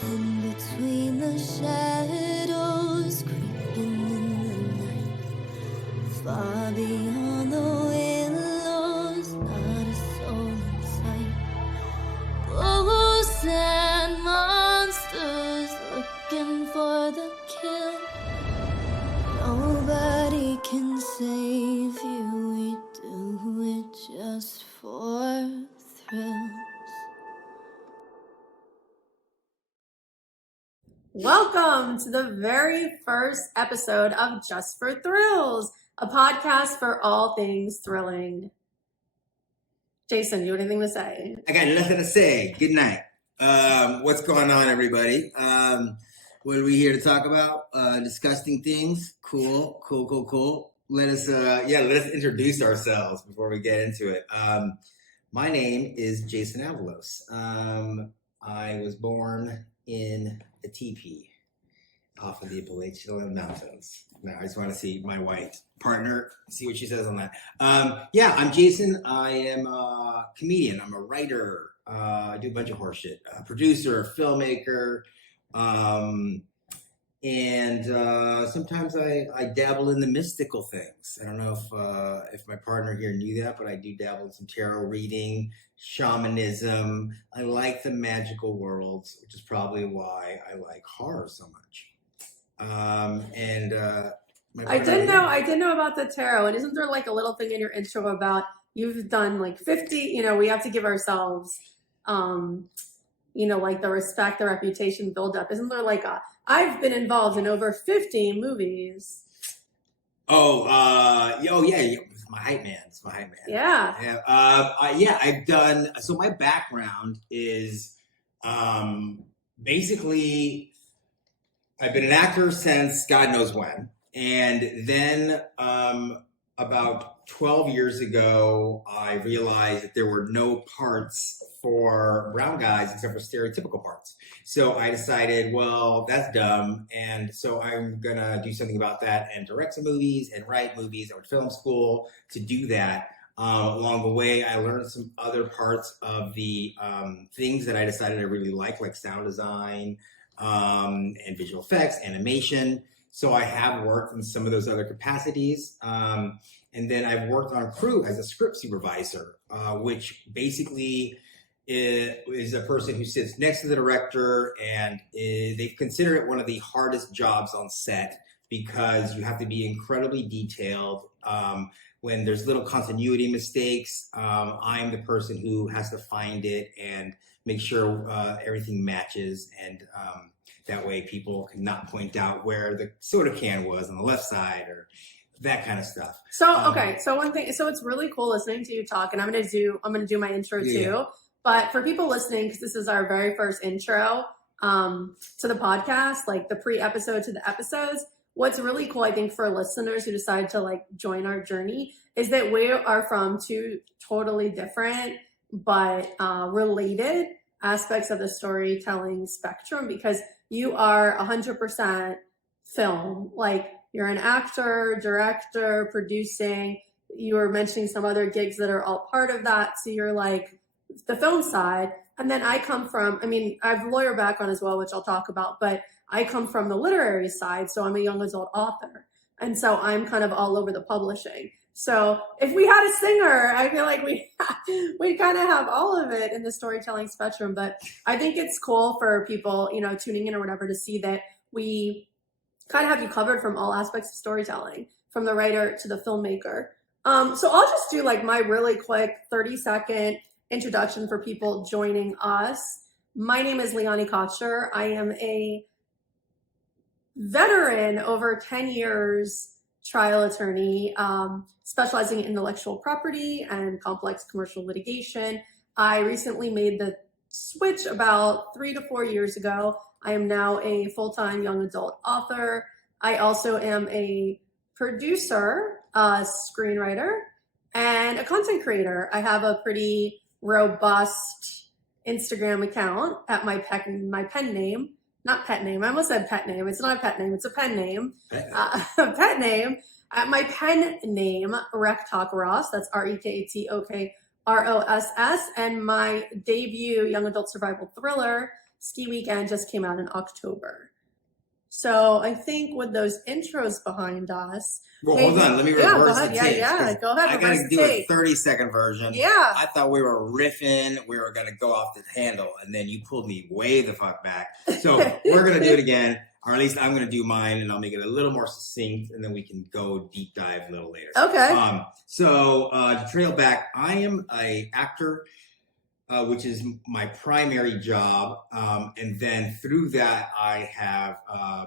In between the shadows, creeping in the night, far beyond the willows, not a soul in sight. Ghosts and monsters looking for the kill. Nobody can save you, we do it just for thrills. Welcome to the very first episode of Just for Thrills, a podcast for all things thrilling. Jason, you have anything to say? I got nothing to say. Good night. What's going on, everybody? What are we here to talk about? Disgusting things. Cool. Let us introduce ourselves before we get into it. My name is Jason Avalos. I was born in a teepee off of the Appalachian Mountains. Now I just want to see my white partner, see what she says on that. I'm Jason. I am a comedian. I'm a writer. I do a bunch of horse shit. Producer, filmmaker, and sometimes I dabble in the mystical things. I don't know if my partner here knew that, but I do dabble in some tarot reading, shamanism. I like the magical worlds, which is probably why I like horror so much. I did know about the tarot, and isn't there like a little thing in your intro about you've done like 50? We have to give ourselves, like the respect, the reputation build up. Isn't there like I've been involved in over 50 movies. Yeah. It's my hype man. Yeah. I've done. So my background is basically I've been an actor since God knows when. And then about 12 years ago, I realized that there were no parts for brown guys except for stereotypical parts. So I decided, well, that's dumb. And so I'm going to do something about that and direct some movies and write movies. I went to film school to do that. Along the way, I learned some other parts of the things that I decided I really like sound design and visual effects, animation. So I have worked in some of those other capacities. And then I've worked on crew as a script supervisor, which basically is a person who sits next to the director, and they've considered it one of the hardest jobs on set because you have to be incredibly detailed. When there's little continuity mistakes, I'm the person who has to find it and make sure everything matches, and that way people cannot point out where the soda can was on the left side or that kind of stuff. So one thing, so it's really cool listening to you talk, and I'm gonna do my intro too. But for people listening, because this is our very first intro to the podcast, like the pre-episode to the episodes, what's really cool, I think, for listeners who decide to join our journey is that we are from two totally different but related aspects of the storytelling spectrum, because you are 100% film. You're an actor, director, producing. You were mentioning some other gigs that are all part of that. So you're the film side. And then I come from, I have a lawyer background as well, which I'll talk about, but I come from the literary side. So I'm a young adult author. And so I'm kind of all over the publishing. So if we had a singer, I feel like we kind of have all of it in the storytelling spectrum. But I think it's cool for people, tuning in or whatever, to see that we kind of have you covered from all aspects of storytelling, from the writer to the filmmaker. So I'll just do my really quick 30-second introduction for people joining us. My name is Liani and Jason. I am a veteran, over 10 years trial attorney, specializing in intellectual property and complex commercial litigation. I recently made the switch about 3 to 4 years ago. I am now a full-time young adult author. I also am a producer, screenwriter, and a content creator. I have a pretty robust Instagram account at my pen name. Not pet name. I almost said pet name. It's not a pet name. It's a pen name. Pet name. At my pen name, Rektok Ross. That's REKTOKROSS. And my debut young adult survival thriller Ski Weekend just came out in October. So I think with those intros behind us. Well, hold on. Let me reverse the tape. Yeah, go ahead. I got to do a 30-second version. Yeah. I thought we were riffing. We were going to go off the handle. And then you pulled me way the fuck back. So we're going to do it again. Or at least I'm going to do mine. And I'll make it a little more succinct. And then we can go deep dive a little later. Okay. So to trail back, I am an actor. Which is my primary job. And then through that, I have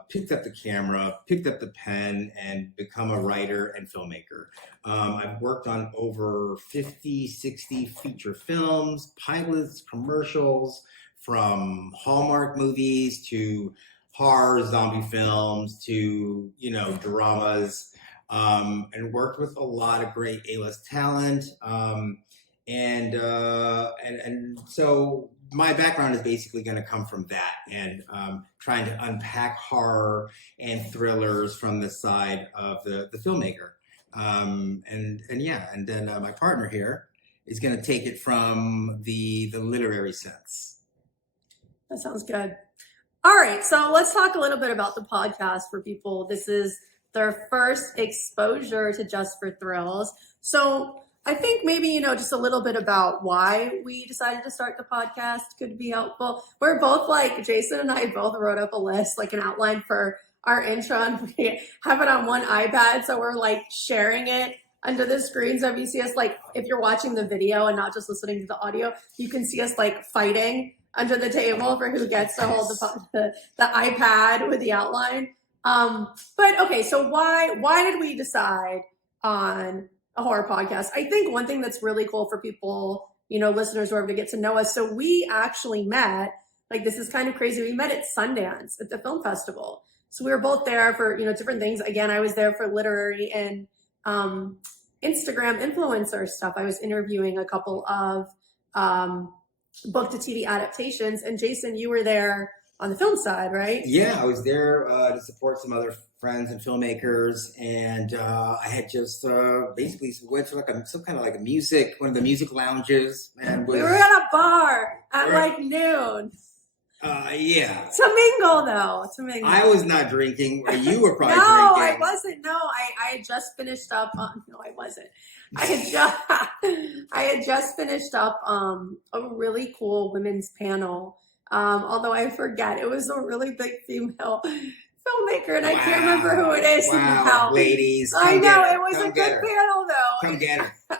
picked up the camera, picked up the pen, and become a writer and filmmaker. I've worked on over 50, 60 feature films, pilots, commercials, from Hallmark movies to horror zombie films to, dramas, and worked with a lot of great A-list talent. And so my background is basically going to come from that and trying to unpack horror and thrillers from the side of the filmmaker. And then my partner here is going to take it from the literary sense. That sounds good. All right, so let's talk a little bit about the podcast for people. This is their first exposure to Just for Thrills. So I think maybe, just a little bit about why we decided to start the podcast could be helpful. We're both Jason and I both wrote up a list, an outline for our intro, and we have it on one iPad. So we're sharing it under the screen. So if you see us, if you're watching the video and not just listening to the audio, you can see us fighting under the table for who gets to hold the iPad with the outline. But okay, so why did we decide on a horror podcast? I think one thing that's really cool for people, listeners who are to get to know us. So we actually met, this is kind of crazy. We met at Sundance at the film festival. So we were both there for, different things. Again, I was there for literary and Instagram influencer stuff. I was interviewing a couple of book to TV adaptations. And Jason, you were there on the film side, right? Yeah, I was there to support some other friends and filmmakers, and I had just basically went to one of the music lounges, and we were at a bar at noon. Yeah. To mingle, though. I was not drinking. You were probably drinking. No, I wasn't. No, I had just finished up. No, I wasn't. I had just finished up a really cool women's panel. Although I forget, it was a really big female filmmaker, and I can't remember who it is now. Ladies, I know it was a good panel, though. Come get her. And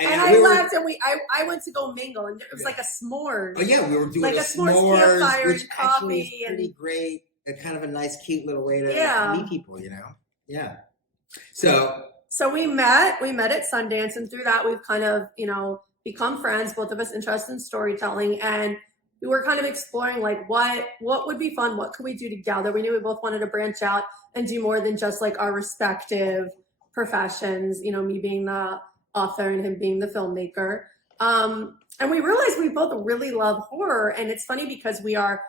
I left, and I went to go mingle, and it was like a s'mores. Oh yeah, we were doing a s'mores campfire, which and coffee, is pretty great. A kind of a nice, cute little way to meet people, Yeah. So we met at Sundance, and through that we've kind of become friends. Both of us interested in storytelling, and we were kind of exploring what would be fun, what could we do together. We knew we both wanted to branch out and do more than just our respective professions, me being the author and him being the filmmaker. And we realized we both really love horror. And it's funny because we are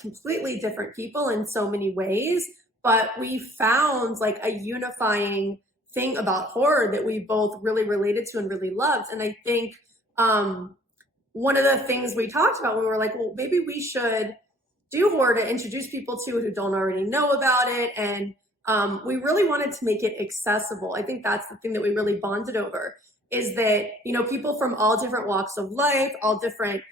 completely different people in so many ways, but we found a unifying thing about horror that we both really related to and really loved. And I think one of the things we talked about, we were well, maybe we should do horror to introduce people to it who don't already know about it. And we really wanted to make it accessible. I think that's the thing that we really bonded over, is that, people from all different walks of life, all different,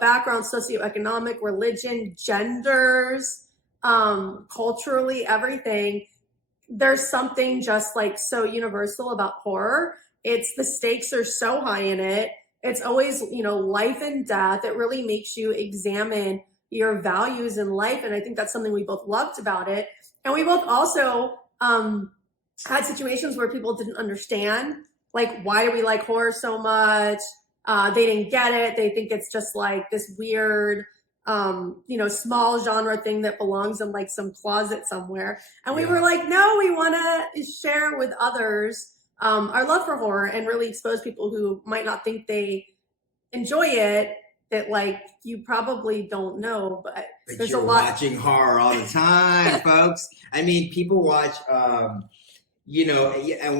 backgrounds, socioeconomic, religion, genders, culturally, everything. There's something just so universal about horror. It's the stakes are so high in it. It's always, life and death. It really makes you examine your values in life. And I think that's something we both loved about it. And we both also had situations where people didn't understand, why do we like horror so much? They didn't get it. They think it's just this weird, small genre thing that belongs in some closet somewhere. And we were no, we want to share with others our love for horror and really expose people who might not think they enjoy it, that you probably don't know, but there's you're a lot watching horror all the time, folks. I mean, people watch, and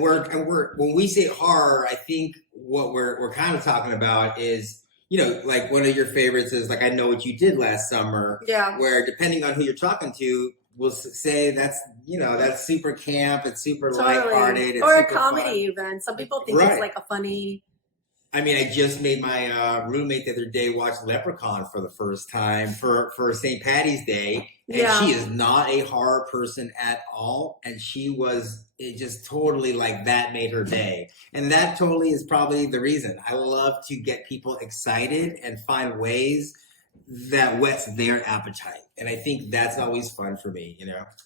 we're when we say horror, I think what we're kind of talking about is, like one of your favorites is like I Know What You Did Last Summer. Yeah. Where depending on who you're talking to, will say that's super camp, it's super lighthearted, it's or a super comedy fun. even. Some people think it's like a funny. I mean, I just made my roommate the other day watch Leprechaun for the first time for St. Patty's Day, and she is not a horror person at all, and it just totally like that made her day, and that totally is probably the reason. I love to get people excited and find ways that whets their appetite, and I think that's always fun for me.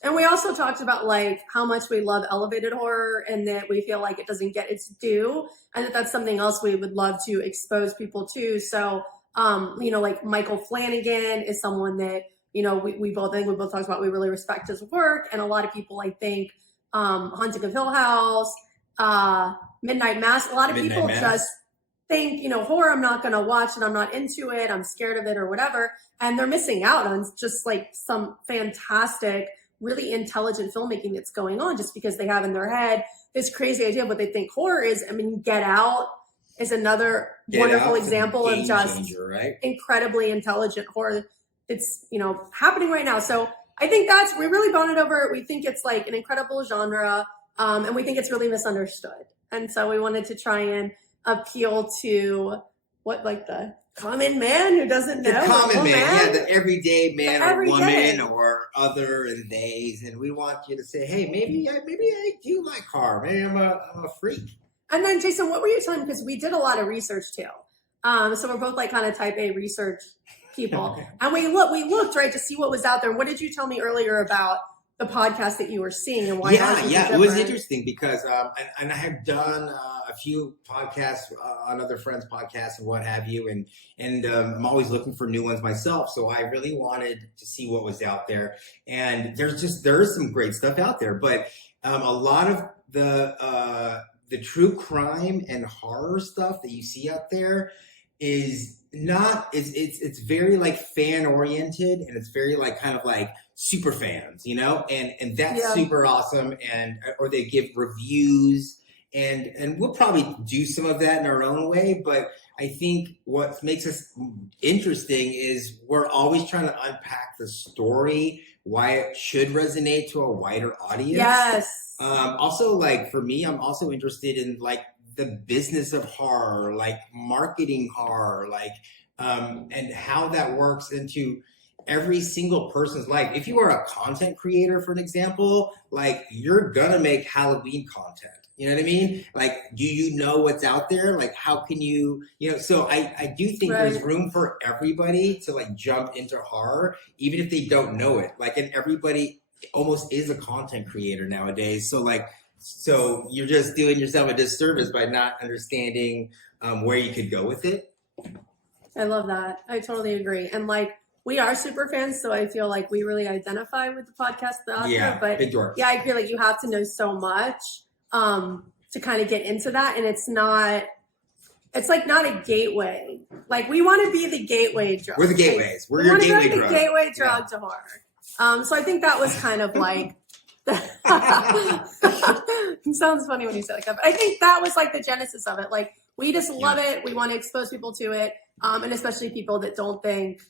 And we also talked about like how much we love elevated horror and that we feel like it doesn't get its due, and that's something else we would love to expose people to. So like Michael Flanagan is someone that we both talked about. We really respect his work, and a lot of people I think Haunting of Hill House, Midnight Mass, a lot of people just think, horror, I'm not going to watch it. I'm not into it. I'm scared of it or whatever. And they're missing out on just like some fantastic, really intelligent filmmaking that's going on just because they have in their head this crazy idea of what they think horror is. I mean, Get Out is another wonderful example of just incredibly intelligent horror that's, happening right now. So I think we really bonded over it. We think it's like an incredible genre, and we think it's really misunderstood. And so we wanted to try and appeal to the common man who doesn't know. The common man, the everyday man or woman or other and theys. And we want you to say, hey, maybe I do like horror. Maybe I'm a freak. And then, Jason, what were you telling me? Because we did a lot of research too. So we're both like kind of type A research people. And we looked, right, to see what was out there. What did you tell me earlier about the podcast that you were seeing and why? It was interesting because and I have done a few podcasts on other friends' podcasts and what have you, and I'm always looking for new ones myself. So I really wanted to see what was out there, and there is some great stuff out there, but a lot of the true crime and horror stuff that you see out there is not it's very like fan oriented, and it's very like kind of like super fans, and that's super awesome. And or they give reviews, and we'll probably do some of that in our own way, but I think what makes us interesting is we're always trying to unpack the story, why it should resonate to a wider audience. Yes. Also, like for me, I'm also interested in like the business of horror, like marketing horror, like and how that works into every single person's life. If you are a content creator, for an example, like you're gonna make Halloween content. You know what I mean? Like, do you know what's out there? Like, how can you, so I do think there's room for everybody to like jump into horror, even if they don't know it. Like, and everybody almost is a content creator nowadays. So you're just doing yourself a disservice by not understanding where you could go with it. I love that. I totally agree. And like, we are super fans, so I feel like we really identify with the podcast out there. But big dorks. I agree. Like, you have to know so much to kind of get into that, and it's like not a gateway. Like, we want to be the gateway drug. We're the gateways. We're your gateway drug. The gateway drug to horror. So I think that was kind of like. It sounds funny when you say it like that, but I think that was like the genesis of it. Like, we just love it. We want to expose people to it, and especially people that don't think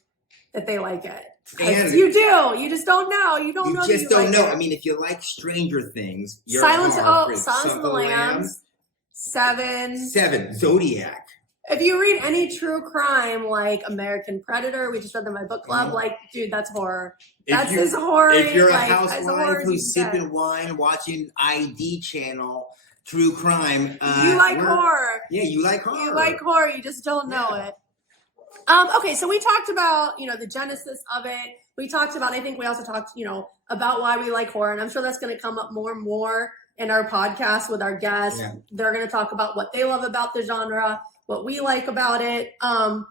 that they like it. And you do. You just don't know. You don't know. You just don't know. I mean, if you like Stranger Things, you're Silence of the Lambs, Seven, Zodiac. If you read any true crime, like American Predator, we just read that in my book club. Like, dude, that's horror. That's as horror. If you're a housewife who's sipping wine, watching ID channel, true crime, you like horror. Yeah, you like horror. You like horror. You just don't know it. Okay, so we talked about, the genesis of it. We talked about, I think we also talked, about why we like horror. And I'm sure that's going to come up more and more in our podcast with our guests. Yeah. They're going to talk about what they love about the genre, what we like about it. And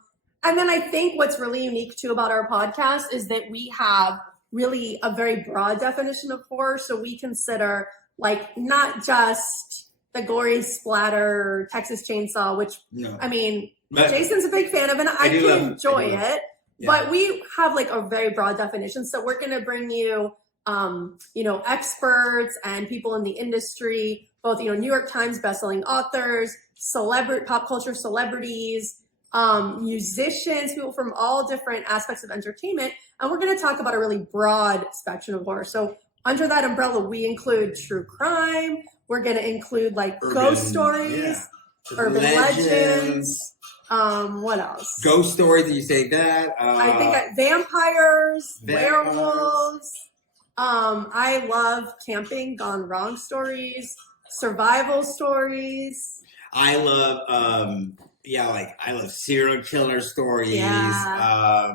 then I think what's really unique too about our podcast is that we have really a very broad definition of horror. So we consider like not just the gory splatter Texas Chainsaw, which I mean, Jason's a big fan of, and I can enjoy it. Yeah. But we have like a very broad definition. So we're going to bring you, experts and people in the industry, both, New York Times bestselling authors, pop culture celebrities, musicians, people from all different aspects of entertainment. And we're going to talk about a really broad spectrum of horror. So under that umbrella, we include true crime. We're going to include like ghost stories, urban legends. What else? Ghost stories. Did you say that? I think vampires, werewolves. I love camping gone wrong stories, survival stories. I love, I love serial killer stories. Yeah.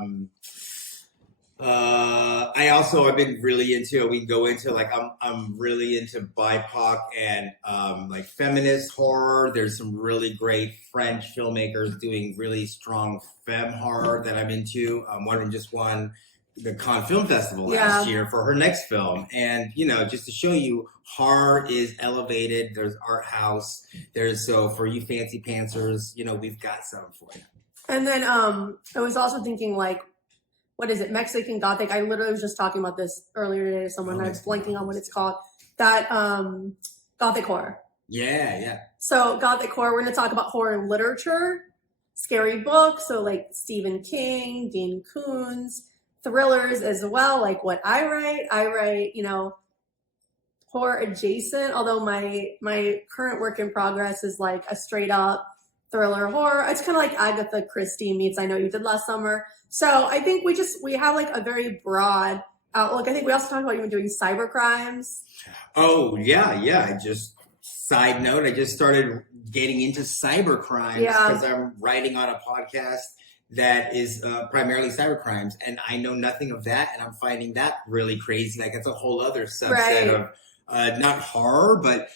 I've been really into, we can go into like, I'm really into BIPOC and like feminist horror. There's some really great French filmmakers doing really strong femme horror that I'm into. One of them just won the Cannes Film Festival last year for her next film. And, just to show you, horror is elevated. There's art house. So for you fancy pantsers, we've got some for you. And then I was also thinking like, what is it? Mexican Gothic. I literally was just talking about this earlier today to someone. I was blanking on what it's called. That Gothic horror. Yeah. So Gothic horror, we're going to talk about horror in literature, scary books. So like Stephen King, Dean Koontz, thrillers as well. Like what I write, horror adjacent. Although my current work in progress is like a straight up thriller horror. It's kind of like Agatha Christie meets I Know You Did Last Summer. So I think we have like a very broad outlook. I think we also talked about even doing cyber crimes. Oh yeah. Side note, I just started getting into cyber crimes because I'm writing on a podcast that is primarily cyber crimes, and I know nothing of that, and I'm finding that really crazy. Like it's a whole other subset of not horror, but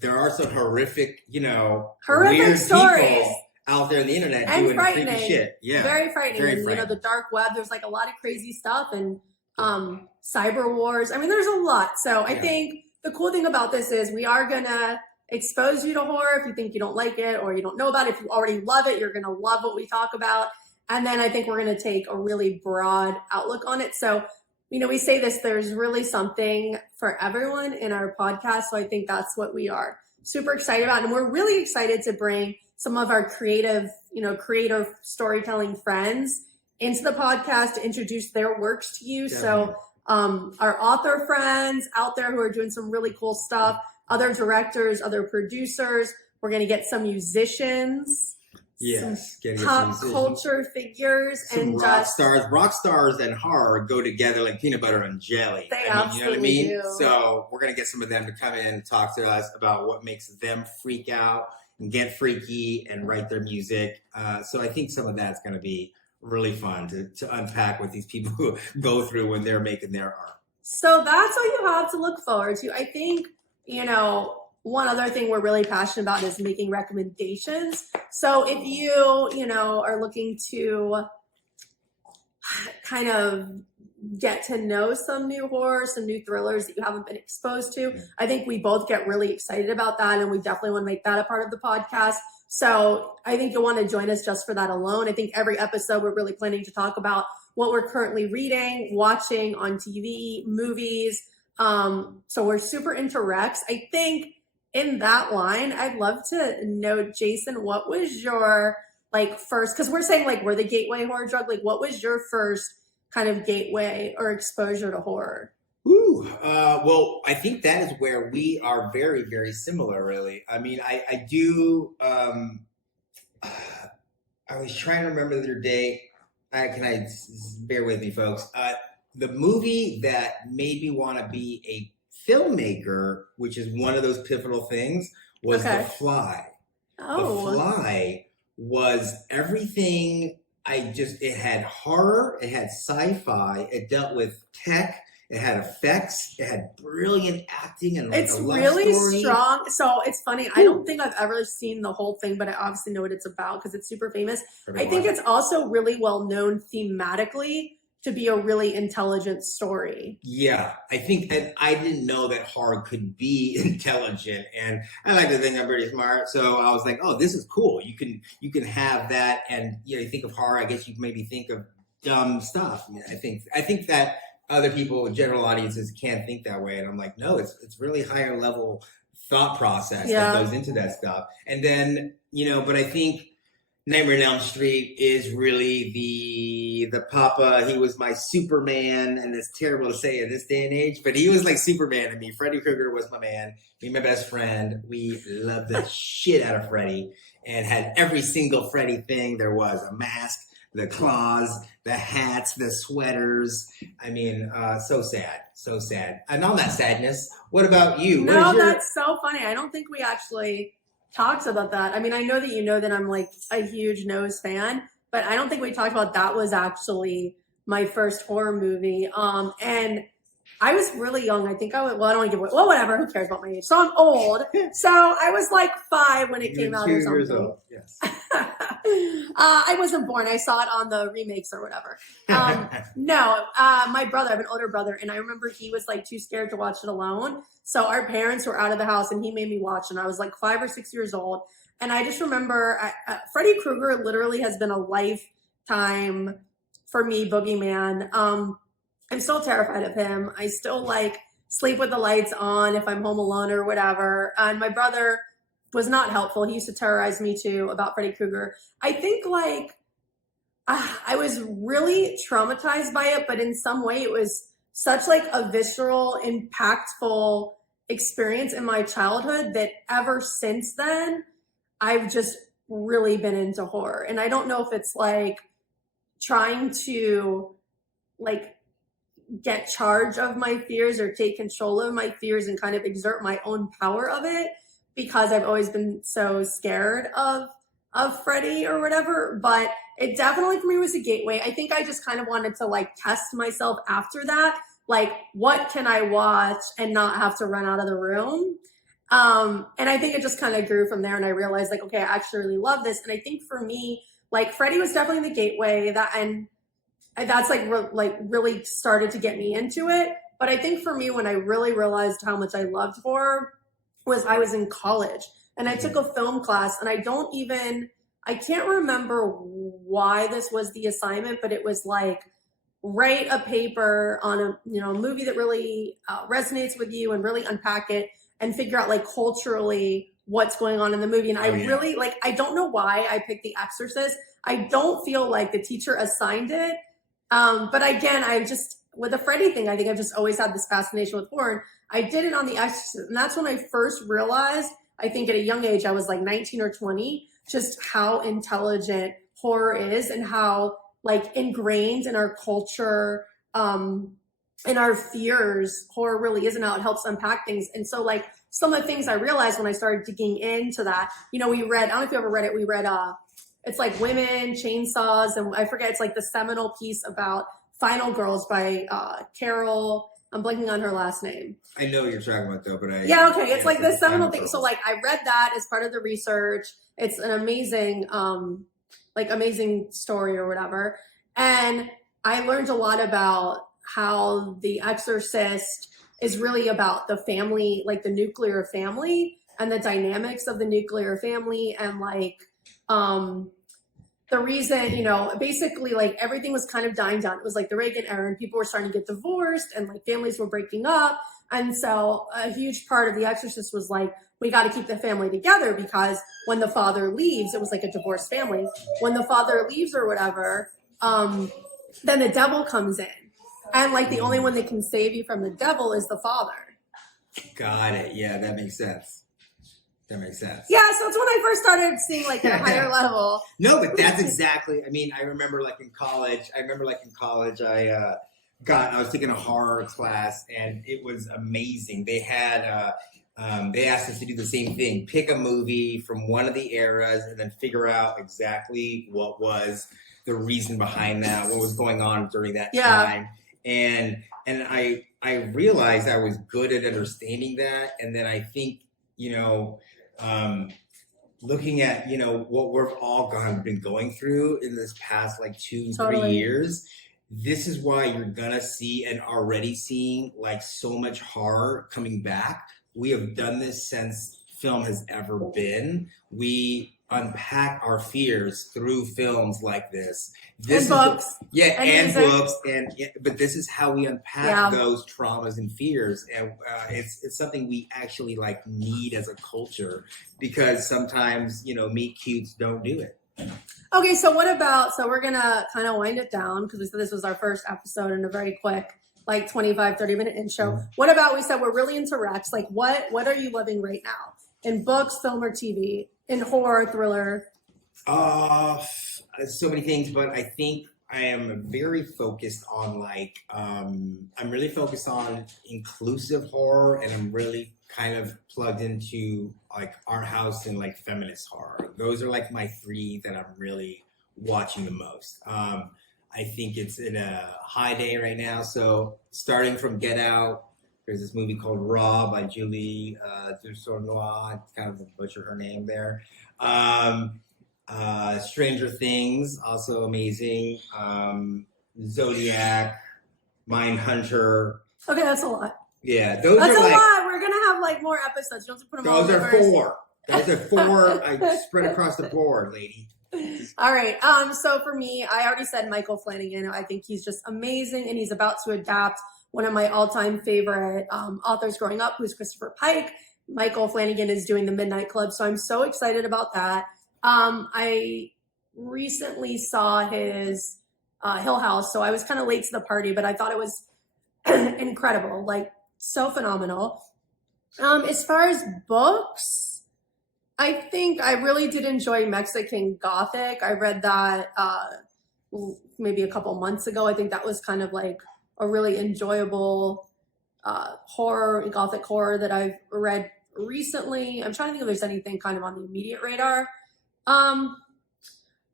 there are some horrific, weird stories people out there on the internet and doing freaky shit. Yeah, very frightening. The dark web. There's like a lot of crazy stuff, and cyber wars. I mean, there's a lot. So I think the cool thing about this is we are gonna expose you to horror. If you think you don't like it or you don't know about it, if you already love it, you're gonna love what we talk about. And then I think we're gonna take a really broad outlook on it. So we say this, there's really something for everyone in our podcast. So I think that's what we are super excited about. And we're really excited to bring some of our creative storytelling friends into the podcast to introduce their works to you. Definitely. So our author friends out there who are doing some really cool stuff, other directors, other producers, we're going to get some musicians. Yes, pop culture figures and rock stars and horror go together like peanut butter and jelly. They absolutely do. So we're gonna get some of them to come in and talk to us about what makes them freak out and get freaky and write their music. So I think some of that's gonna be really fun to unpack what these people go through when they're making their art. So that's what you have to look forward to. I think one other thing we're really passionate about is making recommendations. So if you, are looking to kind of get to know some new horror, some new thrillers that you haven't been exposed to, I think we both get really excited about that, and we definitely want to make that a part of the podcast. So I think you'll want to join us just for that alone. I think every episode we're really planning to talk about what we're currently reading, watching on TV, movies. So we're super into Rex. I think in that line, I'd love to know, Jason, what was your first, because we're saying we're the gateway horror drug, what was your first kind of gateway or exposure to horror? Well, I think that is where we are very, very similar, really. I mean, I do, I was trying to remember the other day, bear with me, folks. The movie that made me want to be a filmmaker, which is one of those pivotal things, was The Fly. Oh. The Fly was everything. It had horror, it had sci-fi, it dealt with tech, it had effects, it had brilliant acting, and it's a love really story. Strong. So it's funny. I don't think I've ever seen the whole thing, but I obviously know what it's about because it's super famous. I think it's also really well known thematically to be a really intelligent story. Yeah, I think, and I didn't know that horror could be intelligent, and I like to think I'm pretty smart, so I was like, oh, this is cool. You can have that, and you think of horror, I guess you maybe think of dumb stuff. I think that other people, general audiences, can't think that way, and I'm like, no, it's really higher level thought process that goes into that stuff. And then, but I think Nightmare on Elm Street is really the papa. He was my Superman, and it's terrible to say in this day and age, but he was like Superman to me. Freddy Krueger was my man. Me and my best friend. We loved the shit out of Freddy and had every single Freddy thing there was: a mask, the claws, the hats, the sweaters. I mean, so sad, so sad. And on that sadness, what about you? No, that's so funny. I don't think we actually talked about that. I mean, I know that you know that I'm like a huge Nose fan, but I don't think we talked about that was actually my first horror movie. And I was really young. I think I was, well, I don't want to give away, well, whatever. Who cares about my age? So I'm old. So I was like 5 when it came out or something. 2 years old. Yes. I wasn't born. I saw it on the remakes or whatever. No, my brother, I have an older brother, and I remember he was like too scared to watch it alone. So our parents were out of the house, and he made me watch, and I was like 5 or 6 years old. And I just remember Freddy Krueger literally has been a lifetime for me, boogeyman. I'm still terrified of him. I still like sleep with the lights on if I'm home alone or whatever. And my brother was not helpful. He used to terrorize me too about Freddy Krueger. I think like I was really traumatized by it, but in some way it was such like a visceral, impactful experience in my childhood that ever since then, I've just really been into horror. And I don't know if it's like trying to like get charge of my fears or take control of my fears and kind of exert my own power of it, because I've always been so scared of Freddy or whatever. But it definitely for me was a gateway. I think I just kind of wanted to like test myself after that. Like, what can I watch and not have to run out of the room? And I think it just kind of grew from there. And I realized like, okay, I actually really love this. And I think for me, like Freddy was definitely the gateway that's like really started to get me into it. But I think for me, when I really realized how much I loved horror was I was in college and I took a film class, and I can't remember why this was the assignment, but it was like write a paper on a movie that really resonates with you and really unpack it and figure out like culturally what's going on in the movie. And really like, I don't know why I picked The Exorcist. I don't feel like the teacher assigned it. But again, with the Freddy thing, I think I've just always had this fascination with horror. I did it on The Exorcist, and that's when I first realized, I think at a young age, I was like 19 or 20, just how intelligent horror is and how like ingrained in our culture, in our fears, horror really is and how it helps unpack things. And so like some of the things I realized when I started digging into that, we read, I don't know if you ever read it, we read, it's like Women, Chainsaws, and I forget, it's like the seminal piece about Final Girls by Carol. I'm blanking on her last name. I know what you're talking about though, but yeah, okay. It's like the seminal thing. So like I read that as part of the research. It's an amazing, amazing story or whatever. And I learned a lot about how The Exorcist is really about the family, like the nuclear family and the dynamics of the nuclear family, and like, the reason, basically like everything was kind of dying down. It was like the Reagan era and people were starting to get divorced and like families were breaking up. And so a huge part of The Exorcist was like, we got to keep the family together, because when the father leaves, it was like a divorced family. When the father leaves or whatever, then the devil comes in. And like the only one that can save you from the devil is the father. Got it. Yeah, that makes sense. That makes sense. Yeah, so it's when I first started seeing like at a higher level. No, but that's exactly, I remember like in college, I was taking a horror class, and it was amazing. They had, they asked us to do the same thing, pick a movie from one of the eras and then figure out exactly what was the reason behind that, what was going on during that time. And I realized I was good at understanding that. And then I think, looking at, what we've all been going through in this past like 2-3 years, this is why you're gonna see and already seeing like so much horror coming back. We have done this since film has ever been. We unpack our fears through films like this. And books. And books. But this is how we unpack those traumas and fears. And it's something we actually like need as a culture, because sometimes, meet cutes don't do it. Okay, so what about, so we're going to kind of wind it down because we said this was our first episode and a very quick, like 25, 30-minute intro. What about, we said we're really into Rex. Like what are you loving right now? In books, film, or TV? In horror, thriller? So many things, but I think I am very focused on like, I'm really focused on inclusive horror, and I'm really kind of plugged into like art house and like feminist horror. Those are like my three that I'm really watching the most. I think it's in a high day right now. So starting from Get Out, there's this movie called Raw by Julie Ducournau. Kind of butcher her name there. Stranger Things, also amazing. Zodiac, Mindhunter. Okay, that's a lot. Yeah, that's a lot. We're gonna have like more episodes. You don't have to put them all. Those are four. Those are four. I spread across the board, lady. All right. So for me, I already said Michael Flanagan. I think he's just amazing, and he's about to adapt one of my all-time favorite authors growing up, who's Christopher Pike. Michael Flanagan is doing The Midnight Club, so I'm so excited about that. I recently saw his Hill House, so I was kind of late to the party, but I thought it was incredible, like so phenomenal. As far as books, I think I really did enjoy Mexican Gothic. I read that maybe a couple months ago. I think that was kind of like a really enjoyable Gothic horror that I've read recently. I'm trying to think if there's anything kind of on the immediate radar.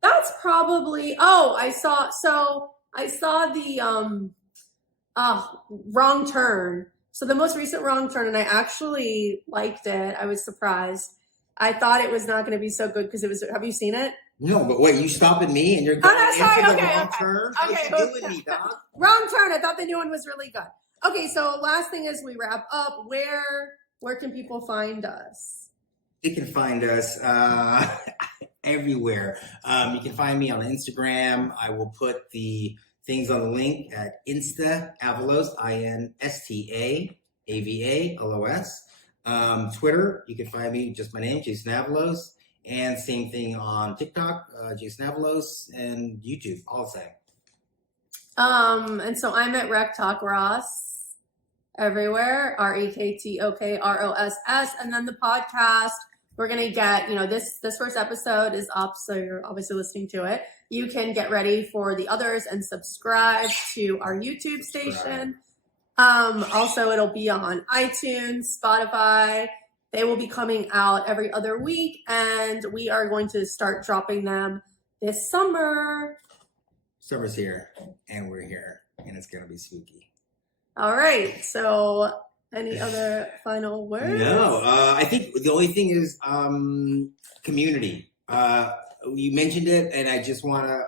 That's probably, I saw the Wrong Turn. So the most recent Wrong Turn, and I actually liked it. I was surprised. I thought it was not going to be so good because it was, have you seen it? No, but wait, you stopping me and you're going into the Wrong Turn? Okay, what you doing me, dog? Wrong Turn. I thought the new one was really good. Okay, so last thing as we wrap up, where can people find us? You can find us everywhere. You can find me on Instagram. I will put the things on the link at Instaavalos, INSTAAVALOS. Twitter, you can find me, just my name, Jason Avalos. And same thing on TikTok, Jason Avalos, and YouTube, all the same. And so I'm at Rec Talk Ross everywhere, REKTOKROSS. And then the podcast, we're going to get, this first episode is up, so you're obviously listening to it. You can get ready for the others and subscribe to our YouTube station. Also, it'll be on iTunes, Spotify. They will be coming out every other week, and we are going to start dropping them this summer. Summer's here, and we're here, and it's going to be spooky. All right. So any other final words? No. I think the only thing is community. You mentioned it, and I just want to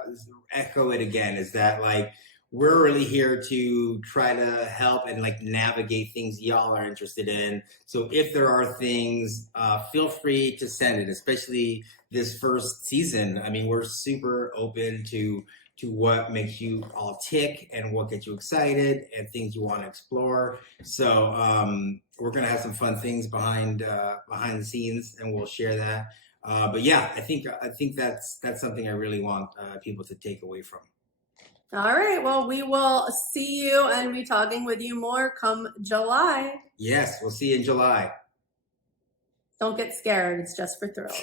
echo it again, is that, like, we're really here to try to help and like navigate things y'all are interested in. So if there are things, feel free to send it, especially this first season. I mean, we're super open to what makes you all tick and what gets you excited and things you want to explore. So we're going to have some fun things behind the scenes, and we'll share that. But yeah, I think that's something I really want people to take away from. All right. Well, we will see you and be talking with you more come July. Yes, we'll see you in July. Don't get scared. It's just for thrills.